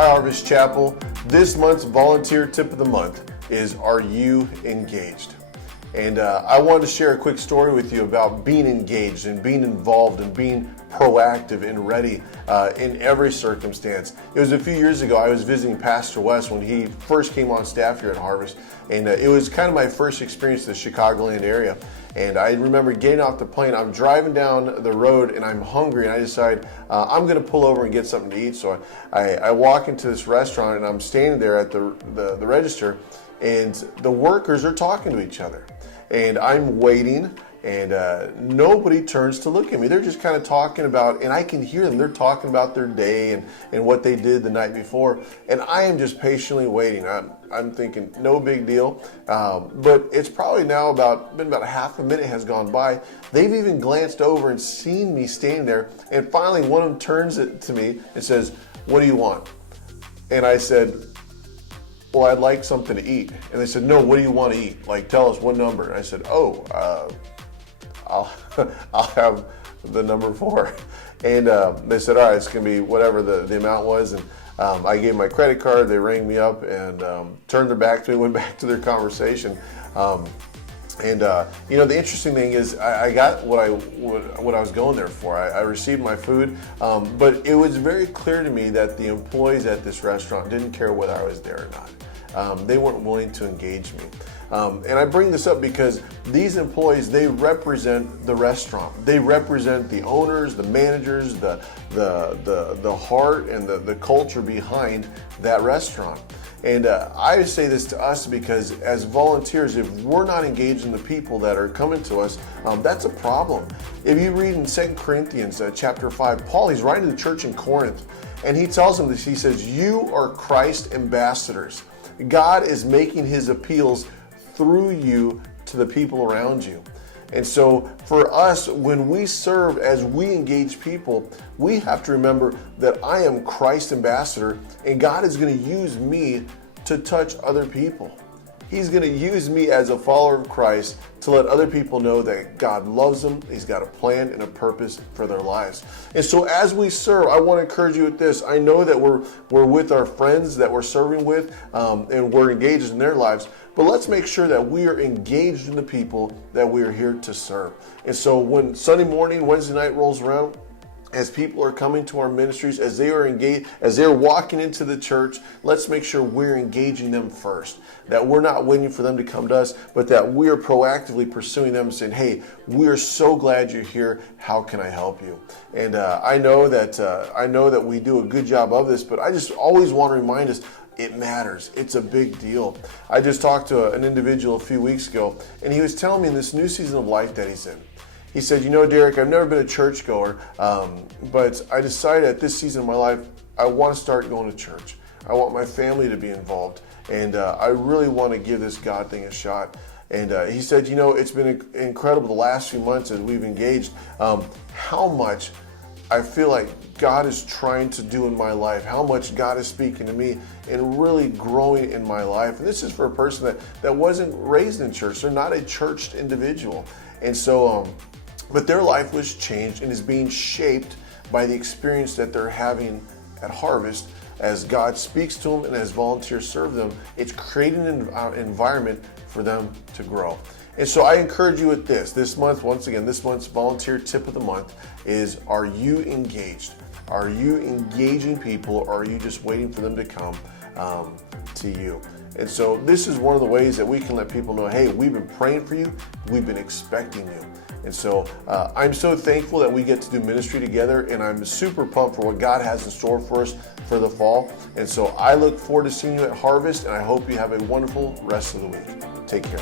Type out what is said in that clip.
Hi, Harvest Chapel. This month's volunteer tip of the month is, are you engaged? And I wanted to share a quick story with you about being engaged and being involved and being proactive and ready in every circumstance. It was a few years ago, I was visiting Pastor West when he first came on staff here at Harvest. And it was kind of my first experience in the Chicagoland area. And I remember getting off the plane, I'm driving down the road and I'm hungry, and I decide I'm gonna pull over and get something to eat. So I walk into this restaurant and I'm standing there at the register, and the workers are talking to each other. And I'm waiting, and nobody turns to look at me. They're just kind of talking about, and I can hear them, they're talking about their day and what they did the night before. And I am just patiently waiting. I'm thinking, no big deal. But it's probably now been about a half a minute has gone by. They've even glanced over and seen me standing there. And finally, one of them turns it to me and says, "What do you want?" And I said, "Well, I'd like something to eat." And they said, "No, what do you want to eat? Like, tell us what number." And I said, I'll have the number 4. And they said, "All right, it's going to be whatever the amount was." And I gave my credit card. They rang me up and turned their back to me, went back to their conversation. The interesting thing is I got what I was going there for. I received my food, but it was very clear to me that the employees at this restaurant didn't care whether I was there or not. They weren't willing to engage me. And I bring this up because these employees, they represent the restaurant. They represent the owners, the managers, the heart and the culture behind that restaurant. And I say this to us because as volunteers, if we're not engaging the people that are coming to us, that's a problem. If you read in 2 Corinthians chapter 5, Paul, he's writing to the church in Corinth, and he tells them this. He says, "You are Christ ambassadors." God is making his appeals through you to the people around you. And so for us, when we serve, as we engage people, we have to remember that I am Christ's ambassador, and God is going to use me to touch other people. He's going to use me as a follower of Christ to let other people know that God loves them. He's got a plan and a purpose for their lives. And so as we serve, I want to encourage you with this. I know that we're with our friends that we're serving with, and we're engaged in their lives. But let's make sure that we are engaged in the people that we are here to serve. And so when Sunday morning, Wednesday night rolls around, as people are coming to our ministries, as they are engaged, as they're walking into the church, let's make sure we're engaging them first. That we're not waiting for them to come to us, but that we are proactively pursuing them and saying, "Hey, we are so glad you're here. How can I help you?" And I know that we do a good job of this, but I just always want to remind us, it matters. It's a big deal. I just talked to an individual a few weeks ago, and he was telling me in this new season of life that he's in. He said, "You know, Derek, I've never been a churchgoer, but I decided at this season of my life, I want to start going to church. I want my family to be involved, and I really want to give this God thing a shot." And he said, "You know, it's been incredible the last few months as we've engaged, how much I feel like God is trying to do in my life, how much God is speaking to me and really growing in my life." And this is for a person that wasn't raised in church. They're not a churched individual. And so, but their life was changed and is being shaped by the experience that they're having at Harvest. As God speaks to them and as volunteers serve them, it's creating an environment for them to grow. And so I encourage you with this month, once again, this month's volunteer tip of the month is, are you engaged? Are you engaging people, or are you just waiting for them to come to you? And so this is one of the ways that we can let people know, hey, we've been praying for you, we've been expecting you. And so I'm so thankful that we get to do ministry together, and I'm super pumped for what God has in store for us for the fall. And so I look forward to seeing you at Harvest, and I hope you have a wonderful rest of the week. Take care.